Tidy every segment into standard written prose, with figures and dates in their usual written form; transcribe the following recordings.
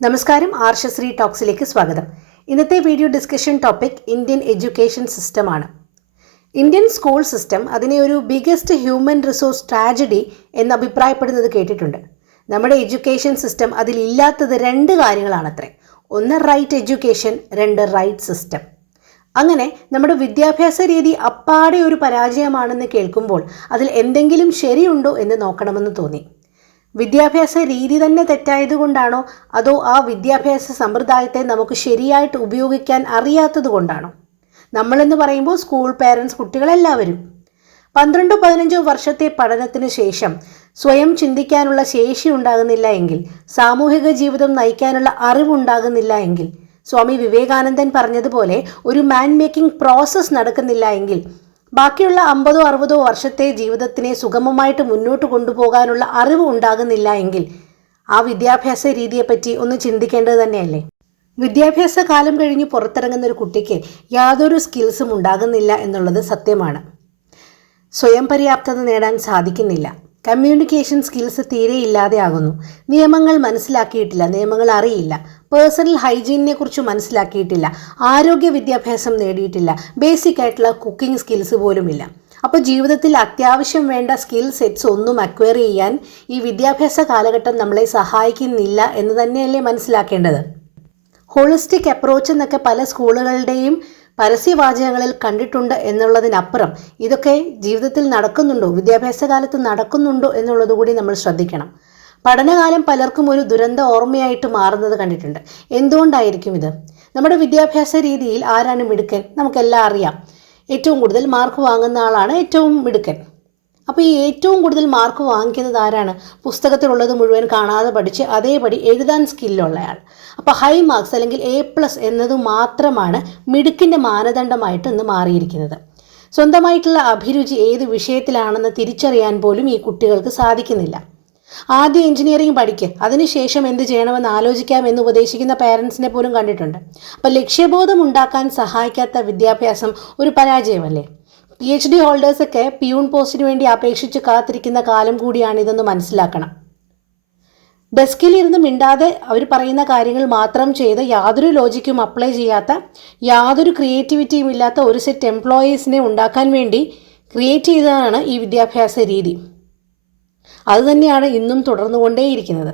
നമസ്കാരം, ആർഷശ്രീ ടോക്സിലേക്ക് സ്വാഗതം. ഇന്നത്തെ video discussion topic Indian education സിസ്റ്റമാണ്. ഇന്ത്യൻ സ്കൂൾ സിസ്റ്റം അതിനെ ഒരു ബിഗസ്റ്റ് ഹ്യൂമൻ റിസോഴ്സ് ട്രാജഡി എന്ന് അഭിപ്രായപ്പെടുന്നത് കേട്ടിട്ടുണ്ട്. നമ്മുടെ എഡ്യൂക്കേഷൻ സിസ്റ്റം അതിലില്ലാത്തത് രണ്ട് കാര്യങ്ങളാണത്രേ. ഒന്ന് റൈറ്റ് എഡ്യൂക്കേഷൻ, രണ്ട് റൈറ്റ് സിസ്റ്റം. അങ്ങനെ നമ്മുടെ വിദ്യാഭ്യാസ രീതി അപ്പാടെ ഒരു പരാജയമാണെന്ന് കേൾക്കുമ്പോൾ അതിൽ എന്തെങ്കിലും ശരിയുണ്ടോ എന്ന് നോക്കണമെന്ന് തോന്നി. വിദ്യാഭ്യാസ രീതി തന്നെ തെറ്റായതുകൊണ്ടാണോ, അതോ ആ വിദ്യാഭ്യാസ സമ്പ്രദായത്തെ നമുക്ക് ശരിയായിട്ട് ഉപയോഗിക്കാൻ അറിയാത്തത് കൊണ്ടാണോ? നമ്മളെന്ന് പറയുമ്പോൾ സ്കൂൾ പേരൻസ്, കുട്ടികളെല്ലാവരും 12-15 വർഷത്തെ പഠനത്തിന് ശേഷം സ്വയം ചിന്തിക്കാനുള്ള ശേഷി ഉണ്ടാകുന്നില്ല എങ്കിൽ, സാമൂഹിക ജീവിതം നയിക്കാനുള്ള അറിവുണ്ടാകുന്നില്ല എങ്കിൽ, സ്വാമി വിവേകാനന്ദൻ പറഞ്ഞതുപോലെ ഒരു മാൻ മേക്കിംഗ് പ്രോസസ്സ് നടക്കുന്നില്ല എങ്കിൽ, ബാക്കിയുള്ള 50-60 വർഷത്തെ ജീവിതത്തിനെ സുഗമമായിട്ട് മുന്നോട്ട് കൊണ്ടുപോകാനുള്ള അറിവ് ഉണ്ടാകുന്നില്ല എങ്കിൽ ആ വിദ്യാഭ്യാസ രീതിയെപ്പറ്റി ഒന്ന് ചിന്തിക്കേണ്ടത് തന്നെയല്ലേ? വിദ്യാഭ്യാസ കാലം കഴിഞ്ഞ് പുറത്തിറങ്ങുന്ന ഒരു കുട്ടിക്ക് യാതൊരു സ്കിൽസും ഉണ്ടാകുന്നില്ല എന്നുള്ളത് സത്യമാണ്. സ്വയം പര്യാപ്തത നേടാൻ സാധിക്കുന്നില്ല. കമ്മ്യൂണിക്കേഷൻ സ്കിൽസ് തീരെ ഇല്ലാതെയാകുന്നു. നിയമങ്ങൾ മനസ്സിലാക്കിയിട്ടില്ല, നിയമങ്ങൾ അറിയില്ല. പേഴ്സണൽ ഹൈജീനിനെ കുറിച്ച് മനസ്സിലാക്കിയിട്ടില്ല. ആരോഗ്യ വിദ്യാഭ്യാസം നേടിയിട്ടില്ല. ബേസിക് ആയിട്ടുള്ള കുക്കിംഗ് സ്കിൽസ് പോലുമില്ല. അപ്പോൾ ജീവിതത്തിൽ അത്യാവശ്യം വേണ്ട സ്കിൽ സെറ്റ്സ് ഒന്നും അക്വയർ ചെയ്യാൻ ഈ വിദ്യാഭ്യാസ കാലഘട്ടം നമ്മളെ സഹായിക്കുന്നില്ല എന്ന് തന്നെയല്ലേ മനസ്സിലാക്കേണ്ടത്? ഹോളിസ്റ്റിക് അപ്രോച്ച് എന്നൊക്കെ പല സ്കൂളുകളുടെയും പരസ്യവാചകങ്ങളിൽ കണ്ടിട്ടുണ്ട് എന്നുള്ളതിനപ്പുറം ഇതൊക്കെ ജീവിതത്തിൽ നടക്കുന്നുണ്ടോ, വിദ്യാഭ്യാസ കാലത്ത് നടക്കുന്നുണ്ടോ എന്നുള്ളത് കൂടി നമ്മൾ ശ്രദ്ധിക്കണം. പഠനകാലം പലർക്കും ഒരു ദുരന്ത ഓർമ്മയായിട്ട് മാറുന്നത് കണ്ടിട്ടുണ്ട്. എന്തുകൊണ്ടായിരിക്കും ഇത്? നമ്മുടെ വിദ്യാഭ്യാസ രീതിയിൽ ആരാണ് മിടുക്കൻ? നമുക്കെല്ലാം അറിയാം. ഏറ്റവും കൂടുതൽ മാർക്ക് വാങ്ങുന്ന ആളാണ് ഏറ്റവും മിടുക്കൻ. അപ്പോൾ ഈ ഏറ്റവും കൂടുതൽ മാർക്ക് വാങ്ങിക്കുന്നത് ആരാണ്? പുസ്തകത്തിലുള്ളത് മുഴുവൻ കാണാതെ പഠിച്ച് അതേപടി എഴുതാൻ സ്കില്ലുള്ളയാൾ. അപ്പോൾ ഹൈ മാർക്സ് അല്ലെങ്കിൽ A+ എന്നത് മാത്രമാണ് മിടുക്കിൻ്റെ മാനദണ്ഡമായിട്ട് ഇന്ന് മാറിയിരിക്കുന്നത്. സ്വന്തമായിട്ടുള്ള അഭിരുചി ഏത് വിഷയത്തിലാണെന്ന് തിരിച്ചറിയാൻ പോലും ഈ കുട്ടികൾക്ക് സാധിക്കുന്നില്ല. ആദ്യം എഞ്ചിനീയറിംഗ് പഠിക്കുക, അതിനുശേഷം എന്ത് ചെയ്യണമെന്ന് ആലോചിക്കാം എന്ന് ഉപദേശിക്കുന്ന പേരൻസിനെ പോലും കണ്ടിട്ടുണ്ട്. അപ്പോൾ ലക്ഷ്യബോധം ഉണ്ടാക്കാൻ സഹായിക്കാത്ത വിദ്യാഭ്യാസം ഒരു പരാജയമല്ലേ? PhD ഹോൾഡേഴ്സൊക്കെ പിയൂൺ പോസ്റ്റിന് വേണ്ടി അപേക്ഷിച്ച് കാത്തിരിക്കുന്ന കാലം കൂടിയാണിതെന്ന് മനസ്സിലാക്കണം. ഡെസ്കിലിരുന്ന് മിണ്ടാതെ അവർ പറയുന്ന കാര്യങ്ങൾ മാത്രം ചെയ്ത് യാതൊരു ലോജിക്കും അപ്ലൈ ചെയ്യാത്ത, യാതൊരു ക്രിയേറ്റിവിറ്റിയും ഇല്ലാത്ത ഒരു സെറ്റ് എംപ്ലോയീസിനെ ഉണ്ടാക്കാൻ വേണ്ടി ക്രിയേറ്റ് ചെയ്തതാണ് ഈ വിദ്യാഭ്യാസ രീതി. അതുതന്നെയാണ് ഇന്നും തുടർന്നുകൊണ്ടേയിരിക്കുന്നത്.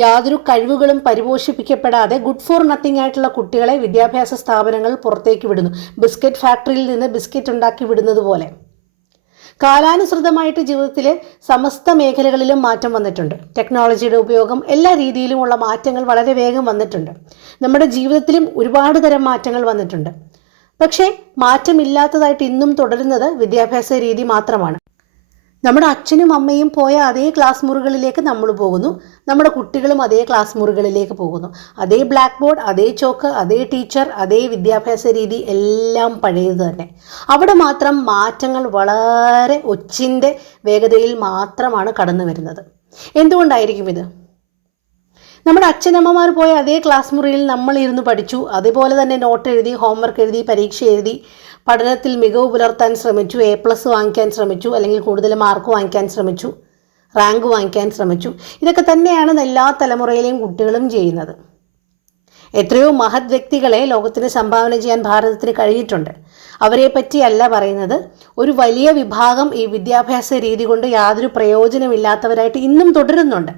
യാതൊരു കഴിവുകളും പരിപോഷിപ്പിക്കപ്പെടാതെ ഗുഡ് ഫോർ നത്തിങ് ആയിട്ടുള്ള കുട്ടികളെ വിദ്യാഭ്യാസ സ്ഥാപനങ്ങൾ പുറത്തേക്ക് വിടുന്നു. ബിസ്ക്കറ്റ് ഫാക്ടറിയിൽ നിന്ന് ബിസ്ക്കറ്റ് ഉണ്ടാക്കി വിടുന്നത് പോലെ. കാലാനുസൃതമായിട്ട് ജീവിതത്തിലെ സമസ്ത മേഖലകളിലും മാറ്റം വന്നിട്ടുണ്ട്. ടെക്നോളജിയുടെ ഉപയോഗം, എല്ലാ രീതിയിലുമുള്ള മാറ്റങ്ങൾ വളരെ വേഗം വന്നിട്ടുണ്ട്. നമ്മുടെ ജീവിതത്തിലും ഒരുപാട് തരം മാറ്റങ്ങൾ വന്നിട്ടുണ്ട്. പക്ഷേ മാറ്റമില്ലാത്തതായിട്ട് ഇന്നും തുടരുന്നത് വിദ്യാഭ്യാസ രീതി മാത്രമാണ്. നമ്മുടെ അച്ഛനും അമ്മയും പോയ അതേ ക്ലാസ് മുറികളിലേക്ക് നമ്മൾ പോകുന്നു. നമ്മുടെ കുട്ടികളും അതേ ക്ലാസ് മുറികളിലേക്ക് പോകുന്നു. അതേ ബ്ലാക്ക് ബോർഡ്, അതേ ചോക്ക്, അതേ ടീച്ചർ, അതേ വിദ്യാഭ്യാസ രീതി, എല്ലാം പഴയത് തന്നെ. അവിടെ മാത്രം മാറ്റങ്ങൾ വളരെ ഒച്ചിൻ്റെ വേഗതയിൽ മാത്രമാണ് കടന്നു വരുന്നത്. എന്തുകൊണ്ടായിരിക്കും ഇത്? നമ്മുടെ അച്ഛനമ്മമാർ പോയ അതേ ക്ലാസ് മുറിയിൽ നമ്മൾ ഇരുന്ന് പഠിച്ചു. അതേപോലെ തന്നെ നോട്ട് എഴുതി, ഹോംവർക്ക് എഴുതി, പരീക്ഷ എഴുതി, പഠനത്തിൽ മികവ് പുലർത്താൻ ശ്രമിച്ചു, A+ വാങ്ങിക്കാൻ ശ്രമിച്ചു, അല്ലെങ്കിൽ കൂടുതൽ മാർക്ക് വാങ്ങിക്കാൻ ശ്രമിച്ചു, റാങ്ക് വാങ്ങിക്കാൻ ശ്രമിച്ചു. ഇതൊക്കെ തന്നെയാണ് എല്ലാ തലമുറയിലെയും കുട്ടികളും ചെയ്യുന്നത്. എത്രയോ മഹത് വ്യക്തികളെ ലോകത്തിന് സംഭാവന ചെയ്യാൻ ഭാരതത്തിന് കഴിഞ്ഞിട്ടുണ്ട്. അവരെ പറ്റിയല്ല പറയുന്നത്. ഒരു വലിയ വിഭാഗം ഈ വിദ്യാഭ്യാസ രീതി കൊണ്ട് യാതൊരു പ്രയോജനമില്ലാത്തവരായിട്ട് ഇന്നും തുടരുന്നുണ്ട്.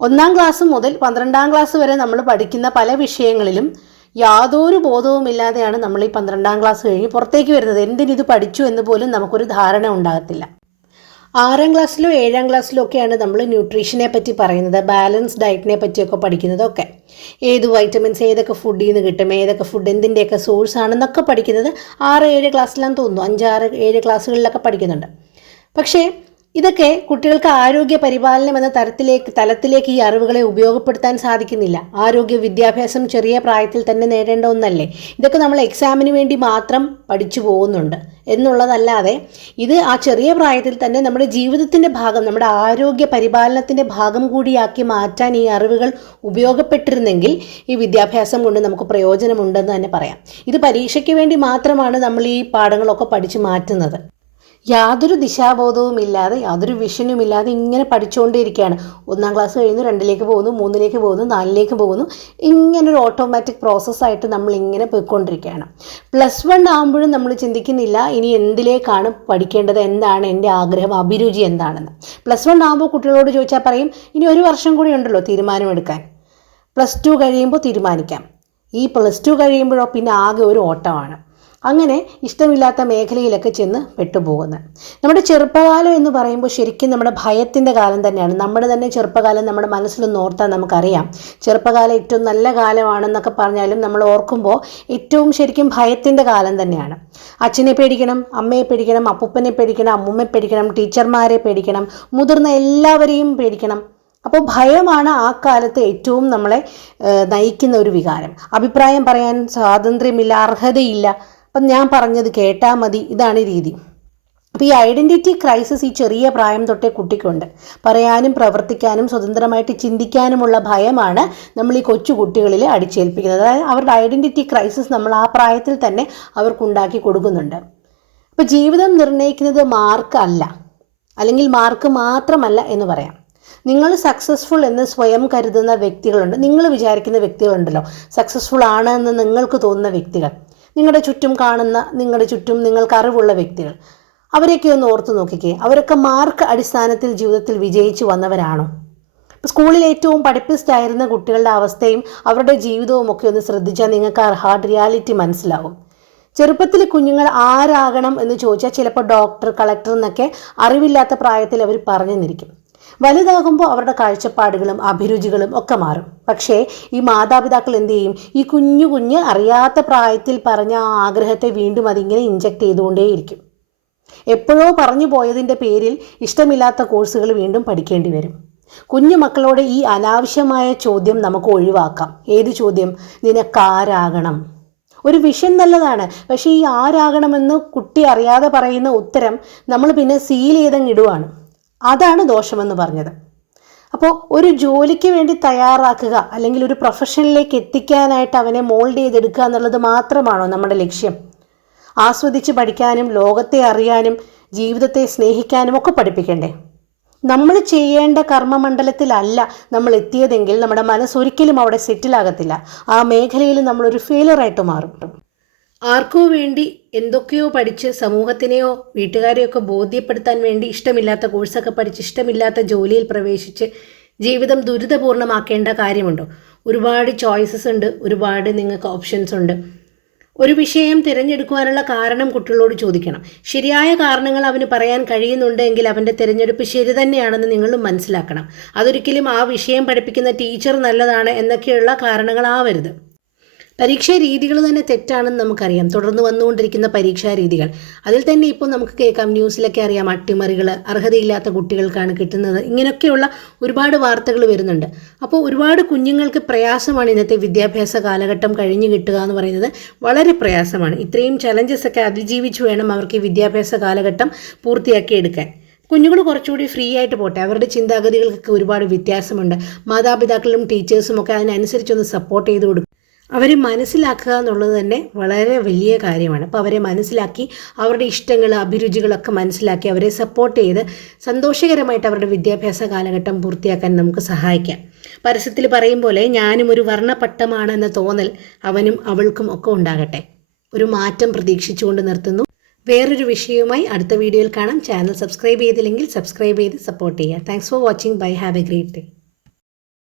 1ാം ക്ലാസ് മുതൽ 12ാം ക്ലാസ് വരെ നമ്മൾ പഠിക്കുന്ന പല വിഷയങ്ങളിലും യാതൊരു ബോധവുമില്ലാതെയാണ് നമ്മൾ ഈ 12ാം ക്ലാസ് കഴിഞ്ഞ് പുറത്തേക്ക് വരുന്നത്. എന്തിനിത് പഠിച്ചു എന്ന് പോലും നമുക്കൊരു ധാരണ ഉണ്ടാകത്തില്ല. 6ാം ക്ലാസ്സിലോ 7ാം ക്ലാസ്സിലോ ഒക്കെയാണ് നമ്മൾ ന്യൂട്രീഷനെ പറ്റി പറയുന്നത്, ബാലൻസ് ഡയറ്റിനെ പറ്റിയൊക്കെ പഠിക്കുന്നതൊക്കെ. ഏത് വൈറ്റമിൻസ് ഏതൊക്കെ ഫുഡിൽ നിന്ന് കിട്ടും, ഏതൊക്കെ ഫുഡ് എന്തിൻ്റെയൊക്കെ സോഴ്സ് ആണെന്നൊക്കെ പഠിക്കുന്നത് 6-7 ക്ലാസ്സിലാണെന്ന് തോന്നുന്നു. 5-6-7 ക്ലാസ്സുകളിലൊക്കെ പഠിക്കുന്നുണ്ട്. പക്ഷേ ഇതൊക്കെ കുട്ടികൾക്ക് ആരോഗ്യ പരിപാലനം എന്ന തലത്തിലേക്ക് ഈ അറിവുകളെ ഉപയോഗപ്പെടുത്താൻ സാധിക്കുന്നില്ല. ആരോഗ്യ വിദ്യാഭ്യാസം ചെറിയ പ്രായത്തിൽ തന്നെ നേടേണ്ട ഒന്നല്ലേ? ഇതൊക്കെ നമ്മൾ എക്സാമിന് വേണ്ടി മാത്രം പഠിച്ചു പോകുന്നുണ്ട് എന്നുള്ളതല്ലാതെ ഇത് ആ ചെറിയ പ്രായത്തിൽ തന്നെ നമ്മുടെ ജീവിതത്തിൻ്റെ ഭാഗം, നമ്മുടെ ആരോഗ്യ പരിപാലനത്തിൻ്റെ ഭാഗം കൂടിയാക്കി മാറ്റാൻ ഈ അറിവുകൾ ഉപയോഗപ്പെട്ടിരുന്നെങ്കിൽ ഈ വിദ്യാഭ്യാസം കൊണ്ട് നമുക്ക് പ്രയോജനമുണ്ടെന്ന് തന്നെ പറയാം. ഇത് പരീക്ഷയ്ക്ക് വേണ്ടി മാത്രമാണ് നമ്മൾ ഈ പാഠങ്ങളൊക്കെ പഠിച്ചു മാറ്റുന്നത്. യാതൊരു ദിശാബോധവുമില്ലാതെ യാതൊരു വിഷനുമില്ലാതെ ഇങ്ങനെ പഠിച്ചുകൊണ്ടേയിരിക്കുകയാണ്. 1-ാം ക്ലാസ് കഴിഞ്ഞു, 2ലേക്ക് പോകുന്നു, 3ലേക്ക് പോകുന്നു, 4ലേക്ക് പോകുന്നു. ഇങ്ങനൊരു ഓട്ടോമാറ്റിക് പ്രോസസ്സായിട്ട് നമ്മളിങ്ങനെ പോയിക്കൊണ്ടിരിക്കുകയാണ്. +1 ആകുമ്പോഴും നമ്മൾ ചിന്തിക്കുന്നില്ല ഇനി എന്തിലേക്കാണ് പഠിക്കേണ്ടത്, എന്താണ് എൻ്റെ ആഗ്രഹം, അഭിരുചി എന്താണെന്ന്. +1 ആകുമ്പോൾ കുട്ടികളോട് ചോദിച്ചാൽ പറയും ഇനി 1 വർഷം കൂടി ഉണ്ടല്ലോ തീരുമാനമെടുക്കാൻ, +2 കഴിയുമ്പോൾ തീരുമാനിക്കാം. ഈ +2 കഴിയുമ്പോഴോ പിന്നെ ആകെ ഒരു ഓട്ടമാണ്. അങ്ങനെ ഇഷ്ടമില്ലാത്ത മേഖലയിലൊക്കെ ചെന്ന് പെട്ടുപോകുന്നത്. നമ്മുടെ ചെറുപ്പകാലം എന്ന് പറയുമ്പോൾ ശരിക്കും നമ്മുടെ ഭയത്തിൻ്റെ കാലം തന്നെയാണ്. നമ്മുടെ തന്നെ ചെറുപ്പകാലം നമ്മുടെ മനസ്സിലൊന്ന് ഓർത്താൽ നമുക്കറിയാം. ചെറുപ്പകാലം ഏറ്റവും നല്ല കാലമാണെന്നൊക്കെ പറഞ്ഞാലും നമ്മൾ ഓർക്കുമ്പോൾ ഏറ്റവും ശരിക്കും ഭയത്തിൻ്റെ കാലം തന്നെയാണ്. അച്ഛനെ പേടിക്കണം, അമ്മയെ പേടിക്കണം, അപ്പൂപ്പനെ പേടിക്കണം, അമ്മൂമ്മയെ പേടിക്കണം, ടീച്ചർമാരെ പേടിക്കണം, മുതിർന്ന എല്ലാവരെയും പേടിക്കണം. അപ്പോൾ ഭയമാണ് ആ കാലത്ത് ഏറ്റവും നമ്മളെ നയിക്കുന്ന ഒരു വികാരം. അഭിപ്രായം പറയാൻ സ്വാതന്ത്ര്യമില്ല, അർഹതയില്ല. അപ്പം ഞാൻ പറഞ്ഞത് കേട്ടാൽ മതി, ഇതാണ് രീതി. അപ്പോൾ ഈ ഐഡൻറ്റിറ്റി ക്രൈസിസ് ഈ ചെറിയ പ്രായം തൊട്ടേ കുട്ടിക്കുണ്ട്. പറയാനും പ്രവർത്തിക്കാനും സ്വതന്ത്രമായിട്ട് ചിന്തിക്കാനുമുള്ള ഭയമാണ് നമ്മൾ ഈ കൊച്ചു കുട്ടികളിൽ അടിച്ചേൽപ്പിക്കുന്നത്. അതായത് അവരുടെ ഐഡൻറ്റിറ്റി ക്രൈസിസ് നമ്മൾ ആ പ്രായത്തിൽ തന്നെ അവർക്കുണ്ടാക്കി കൊടുക്കുന്നുണ്ട്. അപ്പോൾ ജീവിതം നിർണ്ണയിക്കുന്നത് മാർക്ക് അല്ല, അല്ലെങ്കിൽ മാർക്ക് മാത്രമല്ല എന്ന് പറയാം. നിങ്ങൾ സക്സസ്ഫുൾ എന്ന് സ്വയം കരുതുന്ന വ്യക്തികളുണ്ട്, നിങ്ങൾ വിചാരിക്കുന്ന വ്യക്തികളുണ്ടല്ലോ, സക്സസ്ഫുൾ ആണ് എന്ന് നിങ്ങൾക്ക് തോന്നുന്ന വ്യക്തികൾ, നിങ്ങളുടെ ചുറ്റും കാണുന്ന, നിങ്ങളുടെ ചുറ്റും നിങ്ങൾക്ക് അറിവുള്ള വ്യക്തികൾ, അവരെയൊക്കെ ഒന്ന് ഓർത്ത് നോക്കിക്കേ. അവരൊക്കെ മാർക്ക് അടിസ്ഥാനത്തിൽ ജീവിതത്തിൽ വിജയിച്ചു വന്നവരാണോ? ഇപ്പോൾ സ്കൂളിൽ ഏറ്റവും പഠിപ്പിസ്റ്റായിരുന്ന കുട്ടികളുടെ അവസ്ഥയും അവരുടെ ജീവിതവും ഒക്കെ ഒന്ന് ശ്രദ്ധിച്ചാൽ നിങ്ങൾക്ക് ആ ഹാർഡ് റിയാലിറ്റി മനസ്സിലാവും. ചെറുപ്പത്തിൽ കുഞ്ഞുങ്ങൾ ആരാകണം എന്ന് ചോദിച്ചാൽ ചിലപ്പോൾ ഡോക്ടർ, കളക്ടർ എന്നൊക്കെ അറിവില്ലാത്ത പ്രായത്തിൽ അവർ പറഞ്ഞു നിന്നിരിക്കും. വലുതാകുമ്പോൾ അവരുടെ കാഴ്ചപ്പാടുകളും അഭിരുചികളും ഒക്കെ മാറും. പക്ഷേ ഈ മാതാപിതാക്കൾ എന്ത് ചെയ്യും? ഈ കുഞ്ഞു അറിയാത്ത പ്രായത്തിൽ പറഞ്ഞ ആ ആഗ്രഹത്തെ വീണ്ടും അതിങ്ങനെ ഇഞ്ചക്ട് ചെയ്തുകൊണ്ടേയിരിക്കും. എപ്പോഴോ പറഞ്ഞു പോയതിൻ്റെ പേരിൽ ഇഷ്ടമില്ലാത്ത കോഴ്സുകൾ വീണ്ടും പഠിക്കേണ്ടി വരും. കുഞ്ഞു മക്കളോട് ഈ അനാവശ്യമായ ചോദ്യം നമുക്ക് ഒഴിവാക്കാം. ഏത് ചോദ്യം? നിനക്കാരാകണം? ഒരു വിഷൻ നല്ലതാണ്, പക്ഷേ ഈ ആരാകണമെന്ന് കുട്ടി അറിയാതെ പറയുന്ന ഉത്തരം നമ്മൾ പിന്നെ സീൽ ചെയ്തങ്ങിടുവാണ്. അതാണ് ദോഷമെന്ന് പറഞ്ഞത്. അപ്പോൾ ഒരു ജോലിക്ക് വേണ്ടി തയ്യാറാക്കുക, അല്ലെങ്കിൽ ഒരു പ്രൊഫഷനിലേക്ക് എത്തിക്കാനായിട്ട് അവനെ മോൾഡ് ചെയ്തെടുക്കുക എന്നുള്ളത് മാത്രമാണോ നമ്മുടെ ലക്ഷ്യം? ആസ്വദിച്ച് പഠിക്കാനും ലോകത്തെ അറിയാനും ജീവിതത്തെ സ്നേഹിക്കാനും ഒക്കെ പഠിപ്പിക്കണ്ടേ? നമ്മൾ ചെയ്യേണ്ട കർമ്മമണ്ഡലത്തിലല്ല നമ്മൾ എത്തിയതെങ്കിൽ നമ്മുടെ മനസ്സൊരിക്കലും അവിടെ സെറ്റിലാകത്തില്ല. ആ മേഖലയിൽ നമ്മളൊരു ഫെയിലറായിട്ട് മാറും. ആർക്കോ വേണ്ടി എന്തൊക്കെയോ പഠിച്ച് സമൂഹത്തിനെയോ വീട്ടുകാരെയൊക്കെ ബോധ്യപ്പെടുത്താൻ വേണ്ടി ഇഷ്ടമില്ലാത്ത കോഴ്സൊക്കെ പഠിച്ച് ഇഷ്ടമില്ലാത്ത ജോലിയിൽ പ്രവേശിച്ച് ജീവിതം ദുരിതപൂർണ്ണമാക്കേണ്ട കാര്യമുണ്ടോ? ഒരുപാട് ചോയ്സസ് ഉണ്ട്, ഒരുപാട് നിങ്ങൾക്ക് ഓപ്ഷൻസ് ഉണ്ട്. ഒരു വിഷയം തിരഞ്ഞെടുക്കുവാനുള്ള കാരണം കുട്ടികളോട് ചോദിക്കണം. ശരിയായ കാരണങ്ങൾ അവന് പറയാൻ കഴിയുന്നുണ്ടെങ്കിൽ അവൻ്റെ തിരഞ്ഞെടുപ്പ് ശരി തന്നെയാണെന്ന് നിങ്ങളും മനസ്സിലാക്കണം. അതൊരിക്കലും ആ വിഷയം പഠിപ്പിക്കുന്ന ടീച്ചർ നല്ലതാണ് എന്നൊക്കെയുള്ള കാരണങ്ങളാവരുത്. പരീക്ഷാ രീതികൾ തന്നെ തെറ്റാണെന്ന് നമുക്കറിയാം. തുടർന്ന് വന്നുകൊണ്ടിരിക്കുന്ന പരീക്ഷാ രീതികൾ, അതിൽ തന്നെ ഇപ്പോൾ നമുക്ക് കേൾക്കാം, ന്യൂസിലൊക്കെ അറിയാം, അട്ടിമറികൾ, അർഹതയില്ലാത്ത കുട്ടികൾക്കാണ് കിട്ടുന്നത്, ഇങ്ങനെയൊക്കെയുള്ള ഒരുപാട് വാർത്തകൾ വരുന്നുണ്ട്. അപ്പോൾ ഒരുപാട് കുഞ്ഞുങ്ങൾക്ക് പ്രയാസമാണ് ഇന്നത്തെ വിദ്യാഭ്യാസ കാലഘട്ടം കഴിഞ്ഞു കിട്ടുക എന്ന് പറയുന്നത്. വളരെ പ്രയാസമാണ്. ഇത്രയും ചലഞ്ചസ് ഒക്കെ അതിജീവിച്ച് വേണം അവർക്ക് ഈ വിദ്യാഭ്യാസ കാലഘട്ടം പൂർത്തിയാക്കി എടുക്കാൻ. കുഞ്ഞുങ്ങൾ കുറച്ചുകൂടി ഫ്രീ ആയിട്ട് പോട്ടെ. അവരുടെ ചിന്താഗതികൾക്കൊക്കെ ഒരുപാട് വ്യത്യാസമുണ്ട്. മാതാപിതാക്കളും ടീച്ചേഴ്സും ഒക്കെ അതിനനുസരിച്ചൊന്ന് സപ്പോർട്ട് ചെയ്ത് കൊടുക്കും. അവരെ മനസ്സിലാക്കുക എന്നുള്ളത് തന്നെ വളരെ വലിയ കാര്യമാണ്. അപ്പോൾ അവരെ മനസ്സിലാക്കി അവരുടെ ഇഷ്ടങ്ങൾ, അഭിരുചികളൊക്കെ മനസ്സിലാക്കി അവരെ സപ്പോർട്ട് ചെയ്ത് സന്തോഷകരമായിട്ട് അവരുടെ വിദ്യാഭ്യാസ കാലഘട്ടം പൂർത്തിയാക്കാൻ നമുക്ക് സഹായിക്കാം. പരസ്യത്തിൽ പറയും പോലെ ഞാനും ഒരു വർണ്ണപ്പട്ടമാണെന്ന തോന്നൽ അവനും അവൾക്കും ഒക്കെ ഉണ്ടാകട്ടെ. ഒരു മാറ്റം പ്രതീക്ഷിച്ചുകൊണ്ട് നിർത്തുന്നു. വേറൊരു വിഷയവുമായി അടുത്ത വീഡിയോയിൽ കാണാം. ചാനൽ സബ്സ്ക്രൈബ് ചെയ്തില്ലെങ്കിൽ സബ്സ്ക്രൈബ് ചെയ്ത് സപ്പോർട്ട് ചെയ്യുക. Thanks for watching. Bye. Have a great day.